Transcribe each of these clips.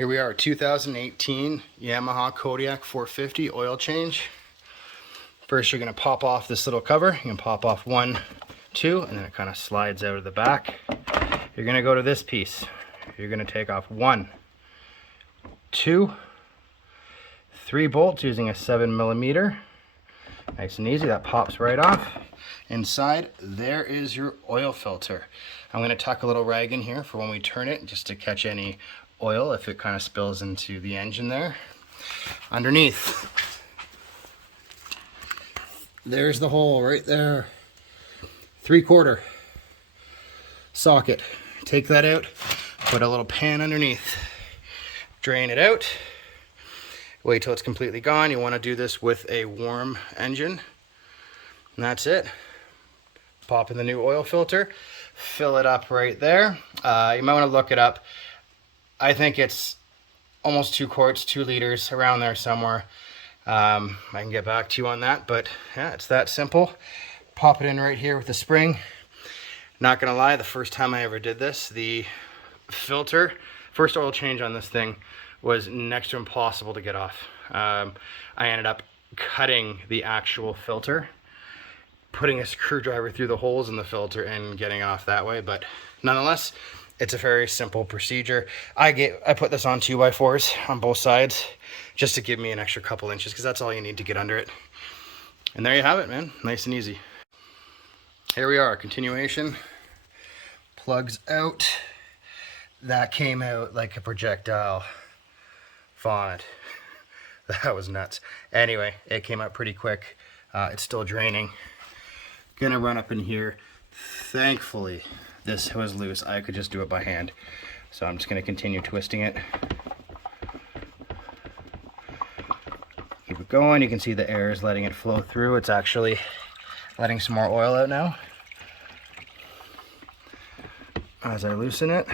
Here we are, 2018 Yamaha Kodiak 450 oil change. First, you're going to pop off this little cover. You can pop off 1, 2, and then it kind of slides out of the back. You're going to go to this piece. You're going to take off 1, 2, 3 bolts using a 7mm. Nice and easy, that pops right off. Inside, there is your oil filter. I'm going to tuck a little rag in here for when we turn it, just to catch any oil if it kind of spills into the engine there. Underneath, there's the hole right there. 3/4 socket. Take that out, put a little pan underneath, drain it out, wait till it's completely gone. You want to do this with a warm engine, and that's it. Pop in the new oil filter, fill it up right there. You might want to look it up. I think it's almost 2 quarts, 2 liters, around there somewhere. I can get back to you on that, but yeah, it's that simple. Pop it in right here with the spring. Not gonna lie, the first time I ever did this, the filter, first oil change on this thing, was next to impossible to get off. I ended up cutting the actual filter, putting a screwdriver through the holes in the filter and getting off that way, but nonetheless, it's a very simple procedure. I put this on 2x4s on both sides just to give me an extra couple inches, because that's all you need to get under it. And there you have it, man. Nice and easy. Here we are, continuation. Plugs out. That came out like a projectile vomit. That was nuts. Anyway, it came out pretty quick. It's still draining. Gonna run up in here. Thankfully, this was loose. I could just do it by hand. So I'm just going to continue twisting it. Keep it going. You can see the air is letting it flow through. It's actually letting some more oil out now. As I loosen it.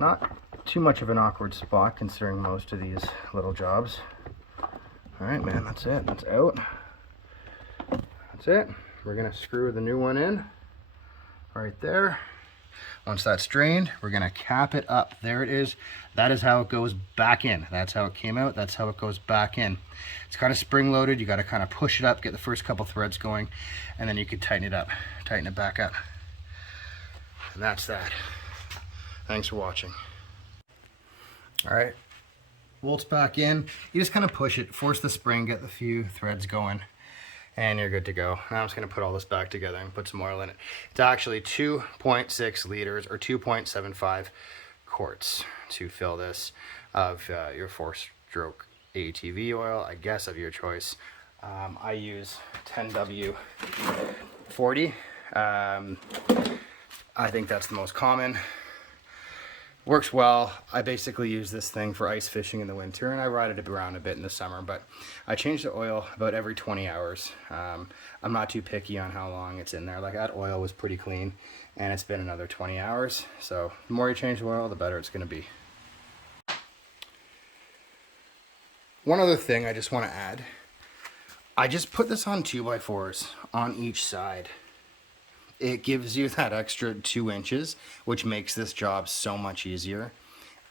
Not too much of an awkward spot considering most of these little jobs. Alright, man, that's it. That's out. That's it. We're going to screw the new one in. Right there. Once that's drained, we're going to cap it up. There it is. That is how it goes back in. That's how it came out. That's how it goes back in. It's kind of spring loaded. You got to kind of push it up, get the first couple threads going, and then you can tighten it up, tighten it back up. And that's that. Thanks for watching. All right, bolts back in. You just kind of push it, force the spring, get the few threads going, and you're good to go. Now I'm just going to put all this back together and put some oil in it. It's actually 2.6 liters or 2.75 quarts to fill this of your 4-stroke ATV oil, I guess, of your choice. I use 10W40. I think that's the most common. Works well. I basically use this thing for ice fishing in the winter, and I ride it around a bit in the summer, but I change the oil about every 20 hours. I'm not too picky on how long it's in there. Like, that oil was pretty clean, and it's been another 20 hours. So the more you change the oil, the better it's going to be. One other thing I just want to add. I just put this on 2x4s on each side. It gives you that extra 2 inches, which makes this job so much easier.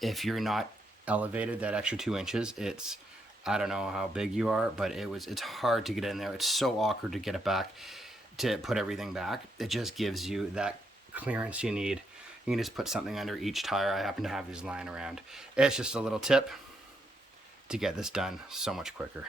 If you're not elevated that extra 2 inches, it's, I don't know how big you are, but it's hard to get in there. It's so awkward to get it back, to put everything back. It just gives you that clearance you need. You can just put something under each tire. I happen to have these lying around. It's just a little tip to get this done so much quicker.